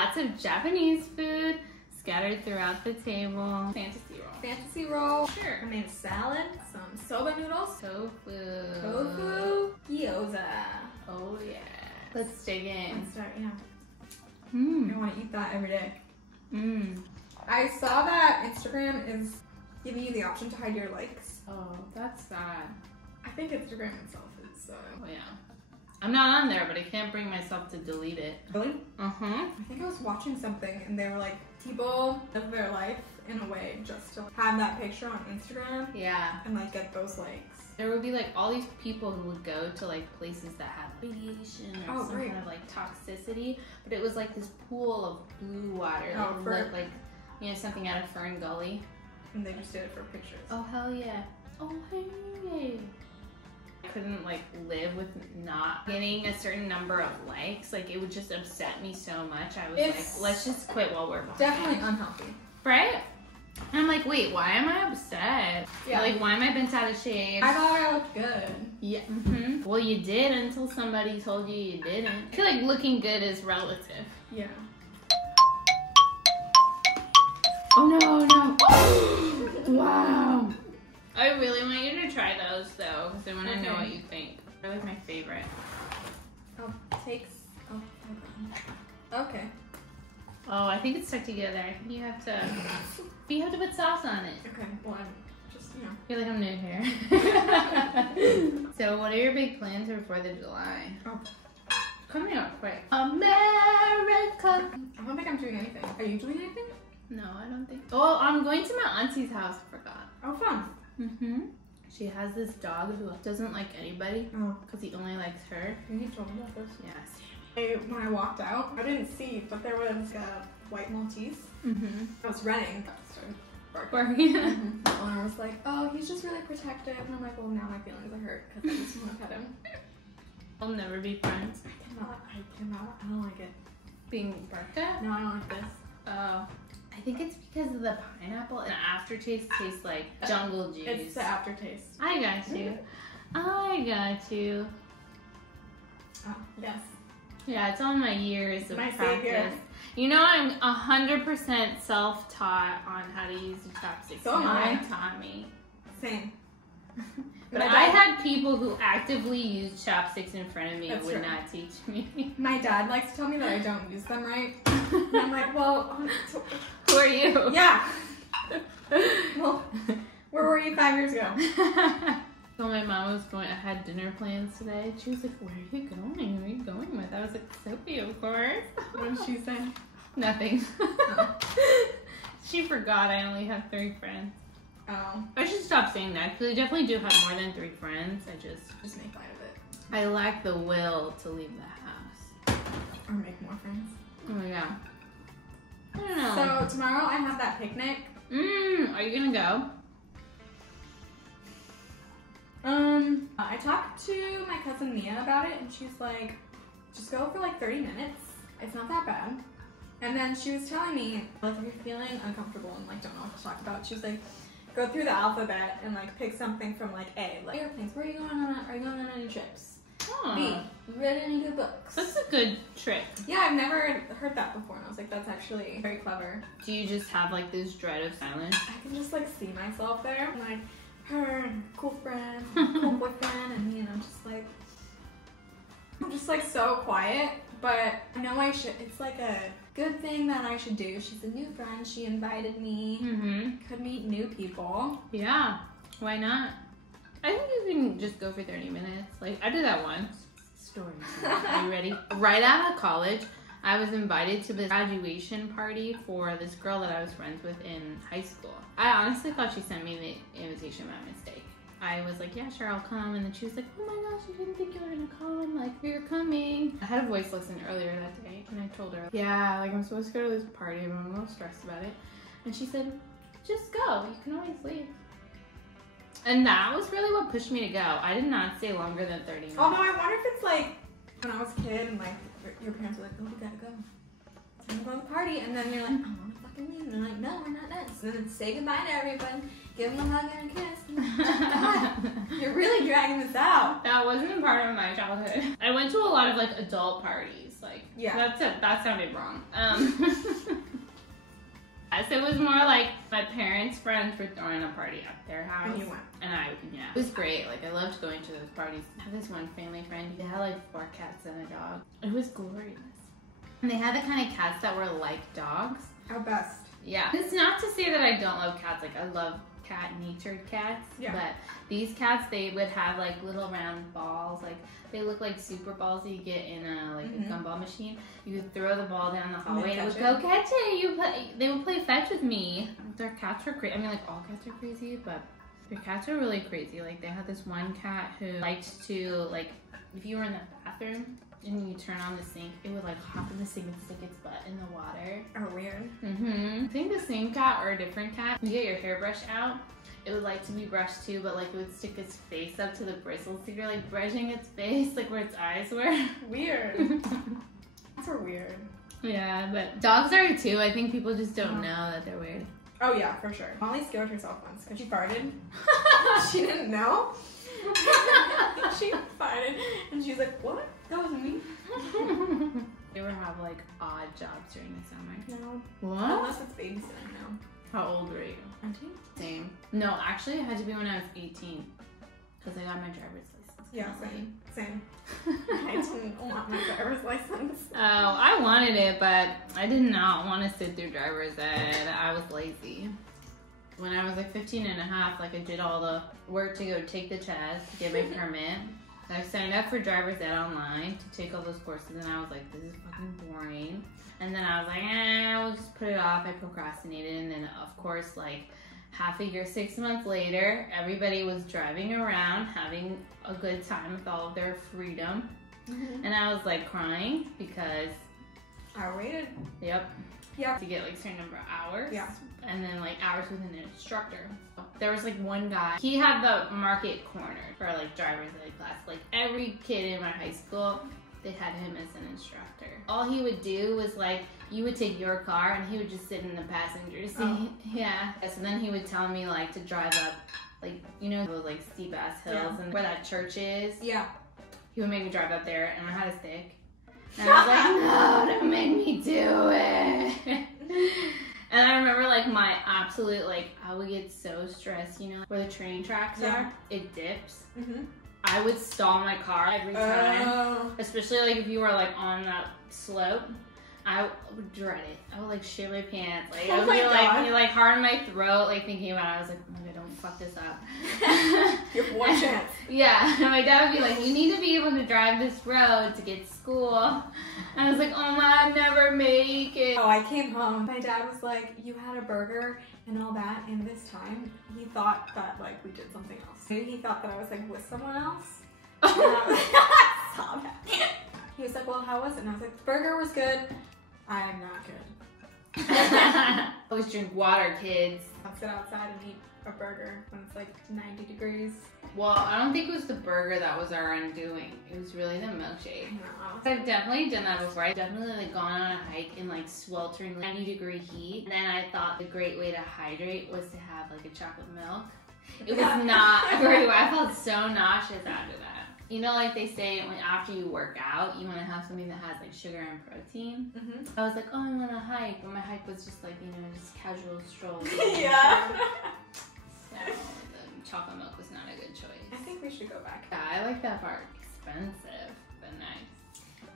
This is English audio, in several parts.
lots of Japanese food scattered throughout the table. Fantasy roll. Fantasy roll. Sure. I made salad, some soba noodles, tofu, gyoza. Oh yeah. Let's dig in. Let's start, yeah. Mmm. I want to eat that every day. Mmm. I saw that Instagram is giving you the option to hide your likes. Oh, that's sad. I think Instagram itself is so. Oh yeah. I'm not on there, but I can't bring myself to delete it. Really? Uh-huh. I think I was watching something and they were like, people live their life in a way just to have that picture on Instagram Yeah. and like get those likes. There would be like all these people who would go to like places that have radiation or some kind of like toxicity, but it was like this pool of blue water that would look like, you know, something out of Fern Gully. And they just did it for pictures. Oh hell yeah. Oh hey. I couldn't like live with not getting a certain number of likes. Like it would just upset me so much. I was like, let's just quit while we're behind. Definitely unhealthy. Right? And I'm like, wait, why am I upset? Yeah. Like, why am I bent out of shape? I thought I looked good. Yeah. Mm-hmm. Well, you did until somebody told you you didn't. I feel like looking good is relative. Yeah. Oh no, no. Wow. I really want you to try those though, because I want to know what you think. They're like my favorite. Oh, takes. Oh, okay. Oh, I think it's stuck together. I think you have to. But you have to put sauce on it. Okay. Well, I'm just, you know. I feel like I'm new here. So, what are your big plans for 4th of July? Oh. Coming up quick. America. I don't think I'm doing anything. Are you doing anything? No, I don't think. Oh, I'm going to my auntie's house. I forgot. Oh, fun. Mm-hmm. She has this dog who doesn't like anybody Oh. because he only likes her. You told me about this. Yes. When I walked out, I didn't see, but there was a white Maltese. Mm-hmm. I was running. Started barking. Barking. And the owner was like, oh, he's just really protective. And I'm like, well, now my feelings are hurt because I just want to pet him. We'll never be friends. I cannot. I don't like it. Being barked at? No, I don't like this. Oh. I think it's because of the pineapple and the aftertaste tastes like jungle juice. It's the aftertaste. I got you. I got you. Oh, yes. Yeah, it's all my years of My practice. savior. You know, I'm 100% self-taught on how to use the chopsticks. So am I. No one taught me. Same. But I had people who actively used chopsticks in front of me and would true. not teach me. My dad likes to tell me that I don't use them right. And I'm like, well, Who are you? yeah. Well, where were you 5 years ago? So my mom was going, I had dinner plans today. She was like, where are you going? Who are you going with? I was like, Sophie, of course. What did she say? Nothing. She forgot I only have 3 friends. Oh. I should stop saying that because I definitely do have more than 3 friends. I Just make fun of it. I lack the will to leave the house. Or make more friends. Oh yeah. I don't know. So tomorrow I have that picnic. Are you gonna go? I talked to my cousin Mia about it and she's like, just go for like 30 minutes. It's not that bad. And then she was telling me, like, if you're feeling uncomfortable and like don't know what to talk about, she was like, go through the alphabet and like pick something from like A, like airplanes. Where are you going on? Are you going on any trips? Oh, B, read any good books? that's a good trick. Yeah, I've never heard that before, and I was like, that's actually very clever. Do you just have like this dread of silence? I can just like see myself there, like her and her cool friends, and cool boyfriend, and me, and I'm just like so quiet. But I know I should. It's like a good thing that I should do. She's a new friend. She invited me. Mm-hmm. Could meet new people. Yeah. Why not? I think you can just go for 30 minutes. Like, I did that once. Story time. Are you ready? Right out of college, I was invited to the graduation party for this girl that I was friends with in high school. I honestly thought she sent me the invitation by mistake. I was like, yeah, sure, I'll come. And then she was like, oh my gosh, I didn't think you were gonna come. Like, you're coming. I had a voice lesson earlier that day, and I told her, yeah, like, I'm supposed to go to this party, but I'm a little stressed about it. And she said, just go. You can always leave. And that was really what pushed me to go. I did not stay longer than 30 minutes. Although I wonder if it's like when I was a kid and like your parents were like, oh, we gotta go. It's time to go to the party. And then you're like, I wanna fucking leave. And they're like, no, we're not done. So then say goodbye to everyone, give them a hug and a kiss. God, you're really dragging this out. That wasn't part of my childhood. I went to a lot of like adult parties, like Yeah. That sounded wrong. So it was more like my parents' friends were throwing a party at their house. And you went. And it was great. Like, I loved going to those parties. I had this one family friend. They had like 4 cats and a dog. It was glorious. And they had the kind of cats that were like dogs. Our best. Yeah. It's not to say that I don't love cats. Like, I love natured cats. Yeah. But these cats, they would have like little round balls. Like, they look like super balls that you get in a a gumball machine. You would throw the ball down the hallway and it would go catch it. They would play fetch with me. Their cats were crazy. I mean, like, all cats are crazy, but their cats are really crazy. Like, they had this one cat who liked to, like, if you were in the bathroom and you turn on the sink, it would like hop in the sink and stick its butt in the water. Oh, weird. I think the same cat or a different cat. You get your hairbrush out. It would like to be brushed too, but like it would stick its face up to the bristles. So you're like brushing its face, like where its eyes were. Weird. That's weird. Yeah, but dogs are too. I think people just don't know that they're weird. Oh yeah, for sure. Molly scared herself once because she farted. She didn't know. She farted and she's like, "What? That wasn't me." You ever have like odd jobs during the summer? No. What? Unless it's babysitting now. How old were you? 19? Same. No, actually, it had to be when I was 18 because I got my driver's license. Yeah, same. I didn't want my driver's license. Oh, I wanted it, but I did not want to sit through driver's ed. I was lazy. When I was like 15 and a half, like I did all the work to go take the test, get my permit. I signed up for driver's ed online to take all those courses, and I was like, this is fucking boring. And then I was like, we'll just put it off. I procrastinated, and then of course, like half a year, 6 months later, everybody was driving around having a good time with all of their freedom. And I was like crying because I waited. Yep. Yeah. To get like certain number of hours. Yeah. And then like hours with an instructor. There was like one guy, he had the market cornered for like driver's ed class. Like every kid in my high school, they had him as an instructor. All he would do was like, you would take your car and he would just sit in the passenger seat. Oh. Yeah. So then he would tell me like to drive up, like, you know, those like steep ass hills and where that church is. Yeah. He would make me drive up there and I had a stick. And I was like, no, don't make me do it. And I remember like my absolute, like, I would get so stressed, you know, where the train tracks are, it dips. I would stall my car every time, especially like if you were like on that slope. I would dread it. I would like shit my pants. Like, I would be like hard in my throat, like thinking about it. I was like, oh my god, don't fuck this up. You have one chance. Yeah. And my dad would be like, you need to be able to drive this road to get to school. And I was like, oh my, I'd never make it. Oh, I came home. My dad was like, you had a burger and all that, and this time he thought that like we did something else. Maybe he thought that I was like with someone else. And I was like, stop that. He was like, well, how was it? And I was like, the burger was good. I am not good. Always drink water, kids. I'll sit outside and eat a burger when it's like 90 degrees. Well, I don't think it was the burger that was our undoing. It was really the milkshake. No. I've definitely done that before. I've definitely like gone on a hike in like sweltering 90-degree heat. And then I thought the great way to hydrate was to have like a chocolate milk. It was not very well. I felt so nauseous after that. You know, like they say, after you work out, you want to have something that has like sugar and protein. I was like, oh, I want to hike, but my hike was just like, you know, just casual stroll. Yeah. So the chocolate milk was not a good choice. I think we should go back. Yeah, I like that part. Expensive, but nice.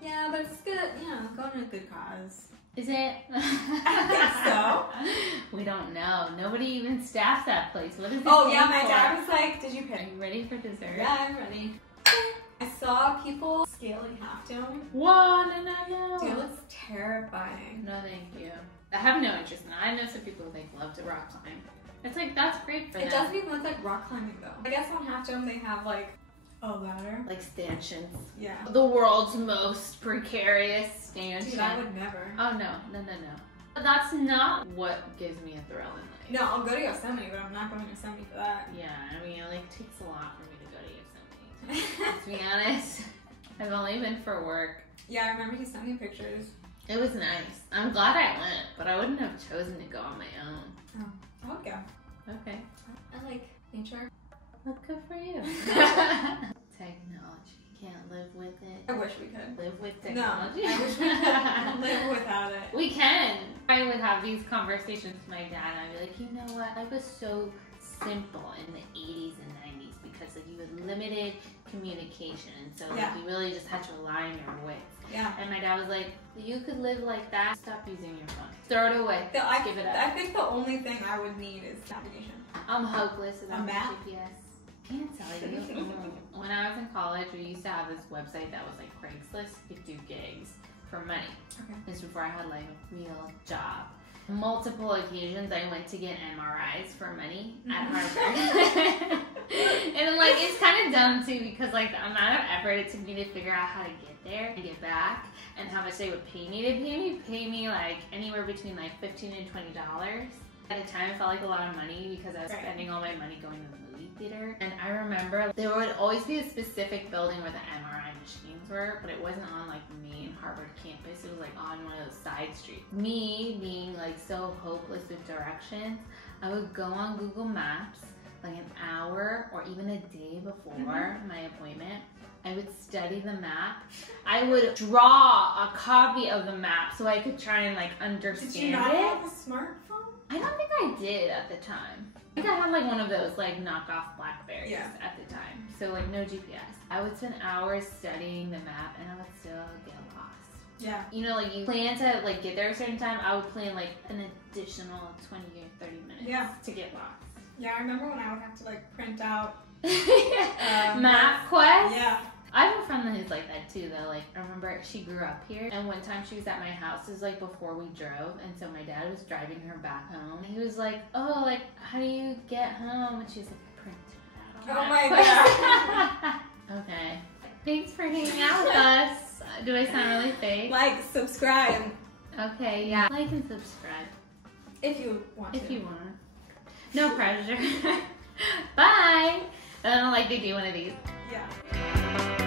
Yeah, but it's good. Yeah, going to a good cause. Is it? I think so. We don't know. Nobody even staffs that place. What is it? Oh yeah, my dad was like, "Did you pick? Are you ready for dessert?" Yeah, I'm ready. I saw people scaling Half Dome. Whoa, no. Dude, it looks terrifying. No, thank you. I have no interest in that. I know some people like love to rock climb. It's like, that's great for them. It doesn't even look like rock climbing though. I guess on Half Dome they have like a ladder. Like stanchions. Yeah. The world's most precarious stanchion. Dude, I would never. Oh no. But that's not what gives me a thrill in life. No, I'll go to Yosemite, but I'm not going to Yosemite for that. Yeah, I mean, it like takes a lot for me to go to Yosemite. Let's be honest. I've only been for work. Yeah, I remember he sent me pictures. It was nice. I'm glad I went, but I wouldn't have chosen to go on my own. Oh, I would go. Okay. I like nature. Well, good for you. Technology. Can't live with it. I wish we could. Live with No, technology. I wish we could live without it. We can. I would have these conversations with my dad, and I'd be like, you know what? Life was so simple in the 80s and 90s because like you had limited communication, and so like you really just had to rely on your wits. Yeah. And my dad was like, you could live like that. Stop using your phone. Throw it away. Give it up. I think the only thing I would need is navigation. I'm hopeless without map? GPS. Can't tell you. When I was in college, we used to have this website that was like Craigslist. You could do gigs for money. Okay. This was before I had like a real job. Multiple occasions I went to get MRIs for money at Harvard. And like it's kind of dumb too because like the amount of effort it took me to figure out how to get there and get back and how much they would pay me. They pay me like anywhere between like $15 and $20. At the time it felt like a lot of money because I was spending all my money going to the movie theater. And I remember there would always be a specific building where the MRI machines were, but it wasn't on like the main Harvard campus. It was like on one of those side streets. Me being like so hopeless with directions, I would go on Google Maps like an hour or even a day before my appointment. I would study the map. I would draw a copy of the map so I could try and like understand it. Did you not have a smartphone? I don't think I did at the time. I think I had like one of those like knockoff Blackberries at the time. So like no GPS. I would spend hours studying the map and I would still get lost. Yeah. You know, like you plan to like get there a certain time, I would plan like an additional 20 or 30 minutes to get lost. Yeah, I remember when I would have to like print out MapQuest. Yeah. I have a friend who's like that too though. Like I remember she grew up here and one time she was at my house. It was like before we drove, and so my dad was driving her back home. And he was like, oh, like how do you get home? And she was like, print it out. Oh my god. Okay. Thanks for hanging out with us. Do I sound really fake? Like, subscribe. Okay, yeah. Like and subscribe. If you want If you want. No pressure. Bye. I don't like to do one of these. Yeah.